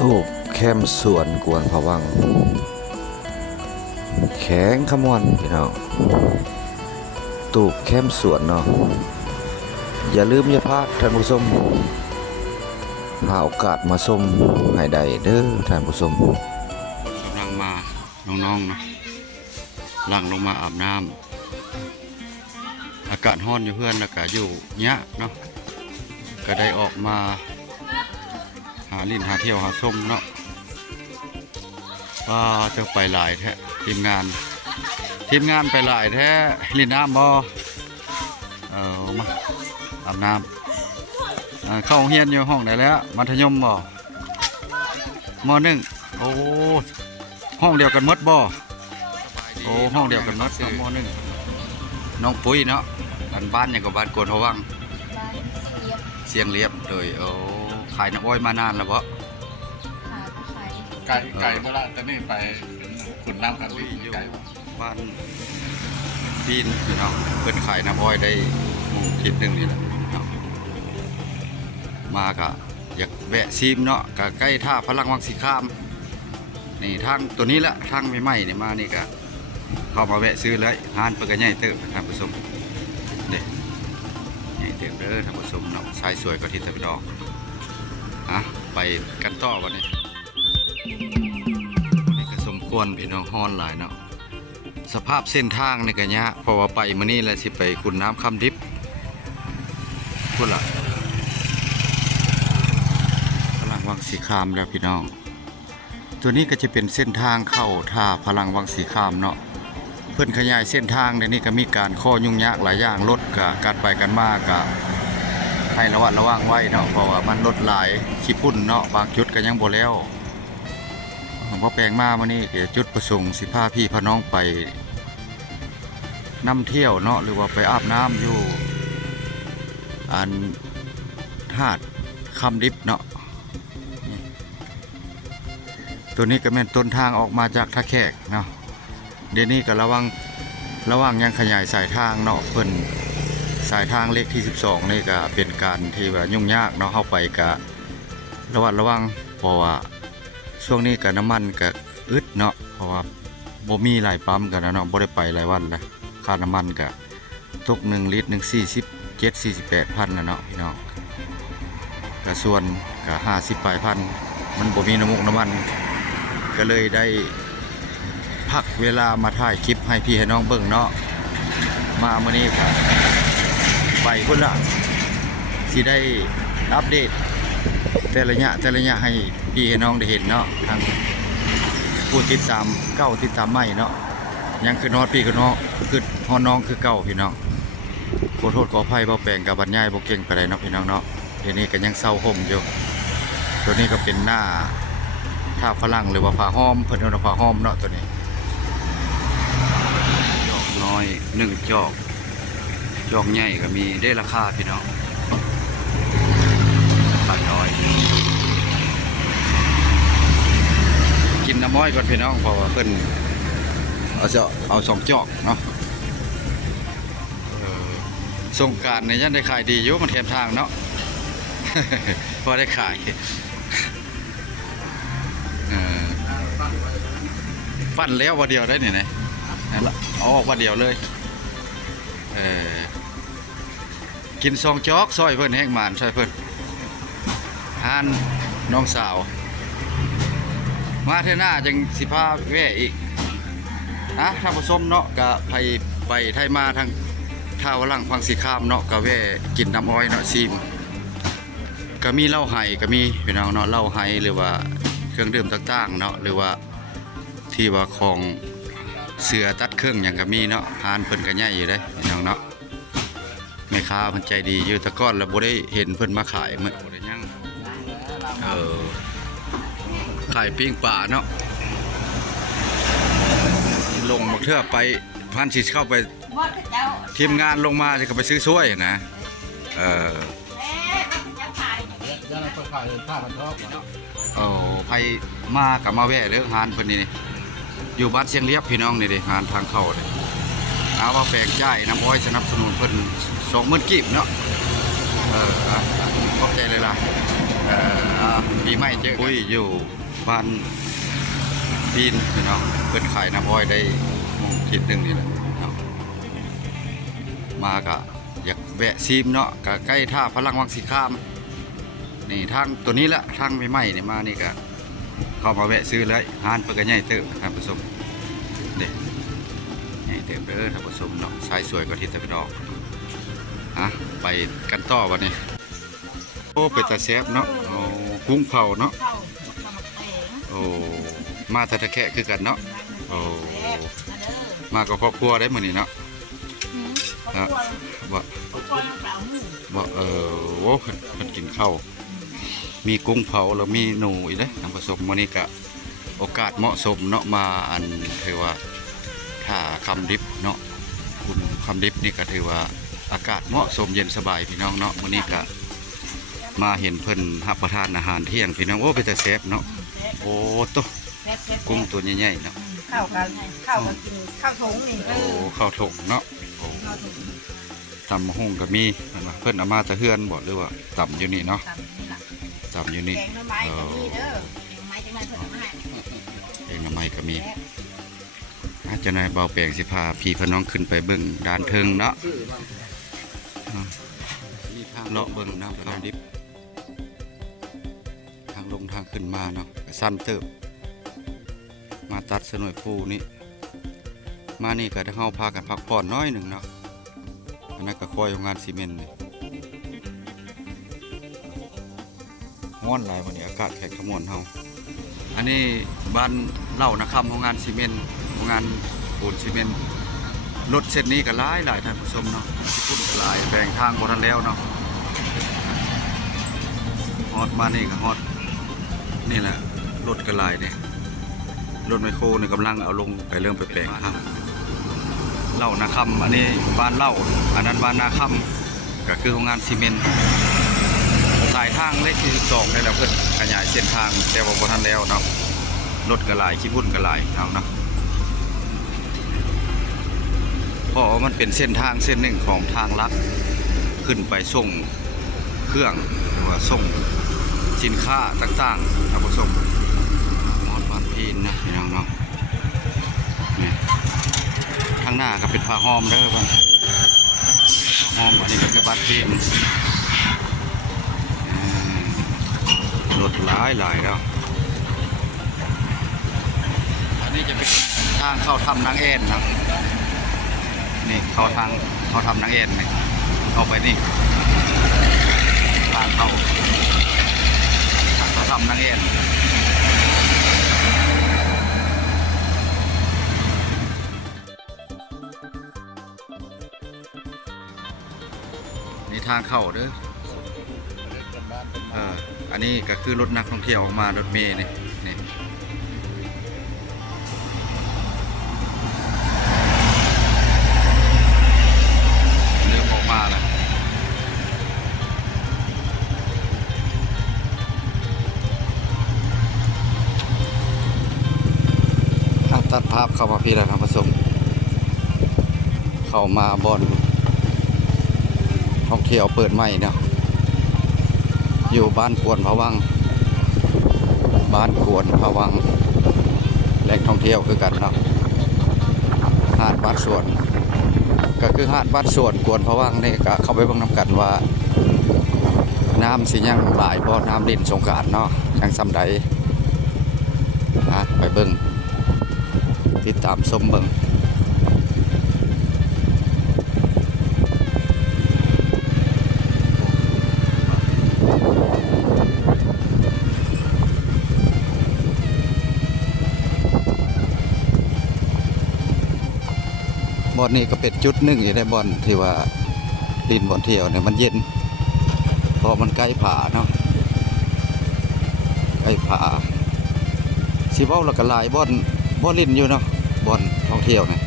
ตูบแคมสวนกวนผวังแข็งขมวนพี่น้องตูบแคมสวนเนาะอย่าลืมอย่าพลาดท่านผู้ชมหาโอกาสมาชมให้ได้เด้อท่านผู้ชมกำลังมาน้องๆนะหลังลงมาอาบน้ำอากาศร้อนอยู่เพื่อนอากาศอยู่เนี้ยเนาะก็ได้ออกมาหาลิ้นหาเที่ยวหาส้มเนาะว่าจะไปหลายแท้ทีมงานไปหลายแท้ลิ้นน้ำบ่มาอาบน้ำเข้าโรงเรียนอยู่ห้องไหนแล้วมัธยมบ่ม.1โอ้ห้องเดียวกันหมดบ่โอ้ห้องเดียวกันหมดม.1น้องปุ้ยเนาะบ้านอย่างกับบ้านโกนเขาวังเสียงเรียบเลยโอ้ขายน้ำอ้อยมานานแล้วบ่ไก่โบราณแต่นี่ไปขุนน้ำครับพี่อยู่บ้านปีนพี่น้องเพิ่นขายน้ำอ้อยได้ทิศหนึ่งนี่แหละมากะอยากแวะซีมเนาะกะใกล้ท่าพลังวังสีข้ามนี่ทางตัวนี้ละทางใหม่ๆนี่มานี่กะเข้ามาแวะซื้อเลยงานเปิดกันใหญ่เติบท่านผู้ชมเด็กใหญ่เติบเด้อท่านผู้ชมเนาะสายสวยก็ทิศตะวันออกไปกันต่อวันนี้ก็สมควรพี่น้องฮ้อนหลายเนาะสภาพเส้นทางในกะยะเพราะว่าไปมื้อนี้แล้วสิไปขุนน้ำคำดิบพุ่นล่ะพลังวังสีคามแล้วพี่น้องตัวนี้ก็จะเป็นเส้นทางเข้าท่าพลังวังสีคามเนาะเพิ่นขยายเส้นทางในนี้ก็มีการข้อยุ่งยากหลายอย่างรถกับการไปกันมากกับให้ระวังไว้เนาะเพราะว่ามันรถหลายขี้พุ่นเนาะบางจุดก็ยังบ่แล้วผมว่าแปลงมาวันนี้จุดประสงค์สิพาพี่พาน้องไปนำเที่ยวเนาะหรือว่าไปอาบน้ำอยู่อันหาดคำดิบเนาะตัวนี้ก็เป็นต้นทางออกมาจากท่าแขกเนาะเดี๋ยวนี้ก็ระวังยังขยายสายทางเนาะเพิ่นสายทางเลขที่12นี่ก็เป็นการที่ว่ายุ่งยากเนาะเข้าไปก็ระวังเพราะว่าช่วงนี้ก็น้ำมันก็อึดเนาะเพราะว่าบ่มีหลายปั๊มกันเนาะบ่ได้ไปหลายวันแล้วค่าน้ำมันก็ตก1 ลิตร47-48 พันนะเนาะพี่น้องก็ส่วนก็50 ปลายพันมันบ่มีน้ำมันก็เลยได้พักเวลามาถ่ายคลิปให้พี่ให้น้องเบิ่งเนาะมาเมื่อนี้ครับไปพุ่นละสิได้อัปเดตแต่ละระยะให้พี่ให้น้องได้เห็นเนาะทางผู้ติดตามเก่าติดตามใหม่เนาะยังคือน้องพี่คือน้องคือฮอนน้องคือเก่าพี่น้องขอโทษขออภัยบ่แปลงกับบรรยายบ่เก่งไปเลยเนาะพี่น้องเนาะเดี๋ยวนี้ก็ยังเศร้าห่มอยู่ตัวนี้ก็เป็นหน้าท่าฝรั่งหรือว่าผ้าห้อมเพิ่นเรียกว่าผ้าห้อมเนาะตัวนี้จอกน้อย1 จอกใหญ่ก็มีได้ราคาพี่น้องราคาน้อยกินน้ำอ้อยก่อนพี่น้องเพราะว่าเพิ่นเอา2 จอกเนาะสงกรานต์เนี่ยยังได้ขายดีอยู่มันแถมทางเนาะ พอได้ขายปั้นแล้ววันเดียวได้เนี่ยนะเอาออกวันเดียวเลยกิน2 จอกซอยเพิ่นแห้งหมานซอยเพิ่นทานน้องสาวมาเท่าหน้าจังสิพาแว่อีกท่านผู้ชมเนาะก็ไปไทยมาทางท่าพลังวังสีคามเนาะก็แว่กินน้ำอ้อยเนาะซีมก็มีเหล้าไห้ก็มีพี่น้องเนาะเหล้าไห้หรือว่าเครื่องดื่มต่างๆเนาะหรือว่าที่ว่าของเสือตัดเครื่องอย่างก็มีเนาะทานเพิ่นก็ใหญ่อยู่ได้พี่น้องเนาะแม่ค้าเพิ่นใจดีอยู่แต่ก่อนแล้วบ่ได้เห็นเพิ่นมาขายมื้อบ่ได้ยังขายปิ้งปลาเนาะลงมาเทื่อไปพันสิเข้าไปทีมงานลงมาจะก็ไปซื้อช่วยนะไผมากับมาแวะเรื่องงานเพิ่นนี่อยู่บ้านเชียงเรียบพี่น้องนี่ดิงานทางเข้าเลยเอาว่าแปลงจ่ายน้ำอ้อยสนับสนุนเพิ่น20,000 กีบเนาะขอบใจเลยล่ะ ปีใหม่เจอกัน ปุ้ยอยู่บ้านปีนพี่น้องเพิ่นขายน้ำอ้อยได้คิดหนึงนี่แหละเนาะมาก็อยากแวะซีมเนาะก็ใกล้ท่าพลังวังสีข้ามนี่ทางตัวนี้แหละทางใหม่ๆนี่มานี่ก็เข้ามาแวะซื้อเลยร้านเพิ่นก็ใหญ่เติบท่านผู้ชมเด้ใหญ่เติบเด้อท่านผู้ชมเนาะสายสวยกว่าที่ตะวันออกไปกันต่อวันนี้โอ้เป็ดตาแซ่บเนาะโอ้กุ้งเผาเนาะโอ้มาตะแคะคือกันเนาะโอ้มากับครอบครัวได้มื้อนี้เนาะบ่โอ้เพิ่นกินข้าวมีกุ้งเผาแล้วมีหนูอีกเด้ท่านผู้ชมมื้อนี้ก็โอกาสเหมาะสมเนาะมาอันถือว่าถ้าคำดิบเนาะคุณคำดิบนี่ก็ถือว่าอากาศเหมาะสมเย็นสบายพี่น้องเนาะมื้อนี้ก็มาเห็นเพิ่นรับประทานอาหารเที่ยงพี่น้องโอ้เป็นแต่แซ่บเนาะโอ้โตกุ้งตัวใหญ่ๆเนาะ ข้าวกันกินข้าวทงนี่ โอ้ข้าวถงเนาะโอ้ตำหุ่งก็มีเพิ่นเอามาแตะเฮือนบ่หรือว่าตำอยู่นี่เนาะตำอยู่นี่ แกงหน่อไม้ก็มีเด้อแกงหน่อไม้จังไรเพิ่นเอามาให้ เองทำไมก็มีอาจจะนายเบาแปลงสิพาพี่พน้องขึ้นไปเบิ่งด้านเทิงเนาะเลาะเบิ่งน้ำข้าวดิบทางลงทางขึ้นมาเนาะสั้นเติบมาตัดสนวยฟูนี่มานี่ก็ได้เฮาพากันพักผ่อนน้อยหนึ่งเนาะอันนั้นก็คอยโรงงานซีเมนต์นี่ร้อนหลายวันนี้อากาศแขกขมวนเฮาอันนี้บ้านเล่านะครับโรงงานซีเมนต์โรงงานปูนซีเมนต์รถเส้นนี้ก็หลายท่านผู้ชมเนาะที่พุ่นหลายแบ่งทางบ่ทันแล้วเนาะฮอดมานี่ก็ฮอดนี่แหละรถก็หลายเนี่ยรถไมโครนี่กำลังเอาลงไปเริ่มไปแปลงทางเล่านาคำอันนี้บ้านเล่าอันนั้นบ้านนาคำก็คือโรงงานซีเมนต์สายทางเลขที่12ได้แล้วเพื่อนขยายเส้นทางแต่ว่าบ่ทันแล้วเนาะรถก็หลายขี้พุ่นก็หลายเอาเนาะเพราะว่ามันเป็นเส้นทางเส้นหนึ่งของทางลัดขึ้นไปส่งเครื่องหรือว่าส่งสินค้าต่างๆเอาไปส่งมอดบ้านพีนนะพี่น้องเนาะนี่ข้างหน้าก็เป็นผ้าห้อมเด้อบ้านผ้าห้อมอันนี้ก็คือบ้านพีนรถหลายแล้วอันนี้จะเป็นทางเข้าทำนางเอ็นนะนี่เข้าทางทำนางเอ็นนี่เข้าไปนี่ทางเข้าทำนางเอ็นนี่ทางเข้าเด้ออันนี้ก็คือรถนักท่องเที่ยวออกมารถเมล์นี่เริ่มออกมาแล้วตัดภาพเข้ามาพี่แล้วท่านผู้ชมเข้ามาบอนท่องเที่ยวเปิดใหม่เนาะอยู่บ้านกวนพะวังแหล่งท่องเที่ยวคือกันเนาะหาดบ้านสวนก็คือหาดบ้านสวนกวนพะวังนี่ก็เข้าไปเบิ่งนำกันว่าน้ำสิยังหลายบ่น้ำลิ้นสงกรานต์เนาะยังซ้ำใดไปเบิ่งติดตามชมเบิ่งบอนนี้ก็เป็นจุดหนึ่งอยู่ในบอนที่ว่าดินบอนเที่ยวเนี่ยมันเย็นเพราะมันใกล้ผาเนาะใกล้ผาสิเว้าแล้วก็หลายบอนลินอยู่เนาะบอนท่องเที่ยวเนี่ย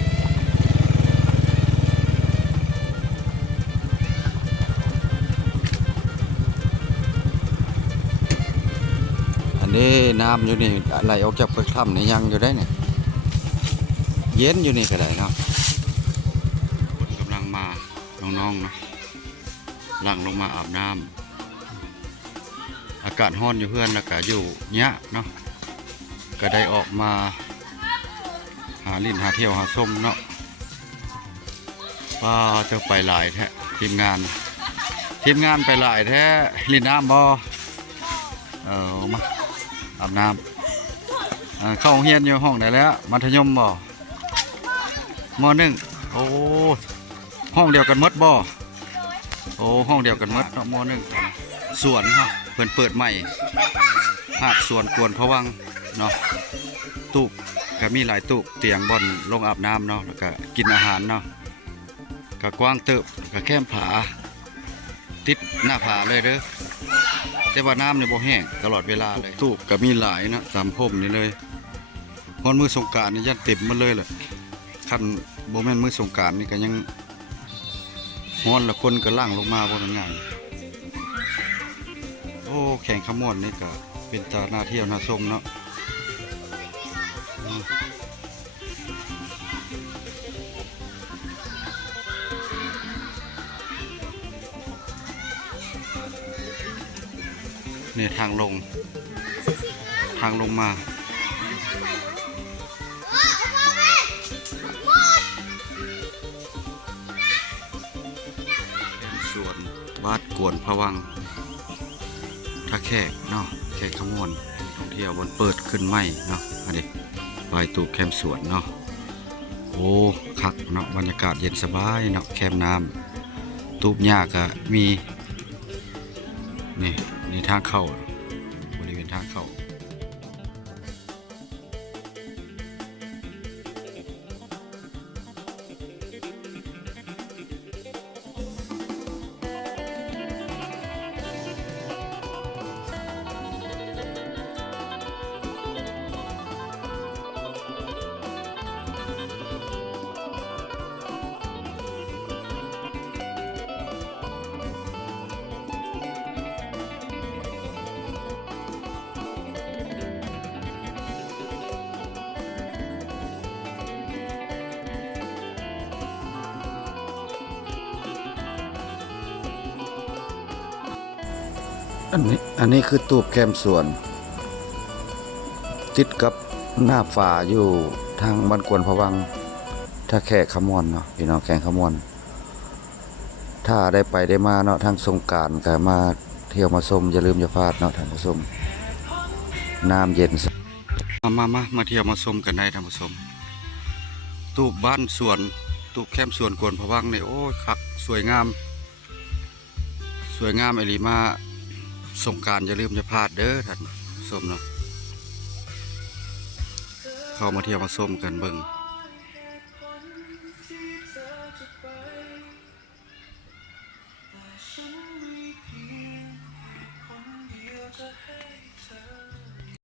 อันนี้น้ำอยู่นี่ไหลออกจากปากถ้ำนี่ยังอยู่ได้เนี่ยเย็นอยู่นี่ก็ได้เนาะคนกำลังมาน้องๆนะหลังลงมาอาบน้ำอาก ากาศร้อนอยู่เพื่อนแล้วก็อยู่เนี้ยเนาะก็ได้ออกมาหาลิ้นหาเที่ยวหาส้มเนาะว่าจะไปหลายแท้ทีมงานไปหลายแท้ลิ้นน้ำบ่มาอาบน้ำเข้าโรงเรียนอยู่ห้องไหนแล้วมัธยมบ่ม.1โอ้ห้องเดียวกันหมดบ่โอ้ห้องเดียวกันหมดเนาะม.1สวนเนาะเพิ่นเปิดใหม่หาดสวนกวนพะวังเนาะตู้ก็มีหลายตู้เตียงบ่อนลงอาบน้ำเนาะแล้วก็กินอาหารเนาะก็กว้างเติบก็แคมผาติดหน้าผาเลยเด้อแต่ว่าน้ำนี่บ่แห้งตลอดเวลาเลยตู้ก็มีหลายนะตามพรมนี่เลยฮอนมื้อสงกรานต์นี่ยันเต็มหมดเลยแหละคันบ่แม่นมื้อสงกรานต์นี่ก็ยังฮ้อนละคนก็ล่างลงมาบ่ง่ายโอ้แข่งขมวนนี่ก็เป็นตาหน้าเที่ยวหน้าชมเนาะนี่ทางลงมาสวนบ้านกวนพะวังท่าแขกเนาะแขกขมวนท่องเที่ยวบนเปิดขึ้นใหม่เนาะอันนี้ไปตูแคมป์สวนเนาะโอ้คักเนาะบรรยากาศเย็นสบายเนาะแคมป์น้ำตูบหญ้าก็มีนี่ทางเข้าบริเวณทางเข้าอันนี้คือตูบแคมป์สวนติดกับหน้าฝาอยู่ทางบ้านกวนพะวังถ้าแขกขมวนเนาะพี่น้องแขกขมวนถ้าได้ไปได้มาเนาะทางสงกรานต์ก็มาเที่ยวมาชมอย่าลืมอย่าพลาดเนาะท่านผู้ชมน้ำเย็นมาเที่ยวมาชมกันได้ท่านผู้ชมตูบบ้านสวนตูบแคมป์สวนกวนพะวังนี่โอ้ยคักสวยงามไอหลีมาสงกรานต์อย่าลืมอย่าพลาดเด้อท่านผู้ชมเนาะเข้ามาเที่ยวมาชมกันเบิ่ง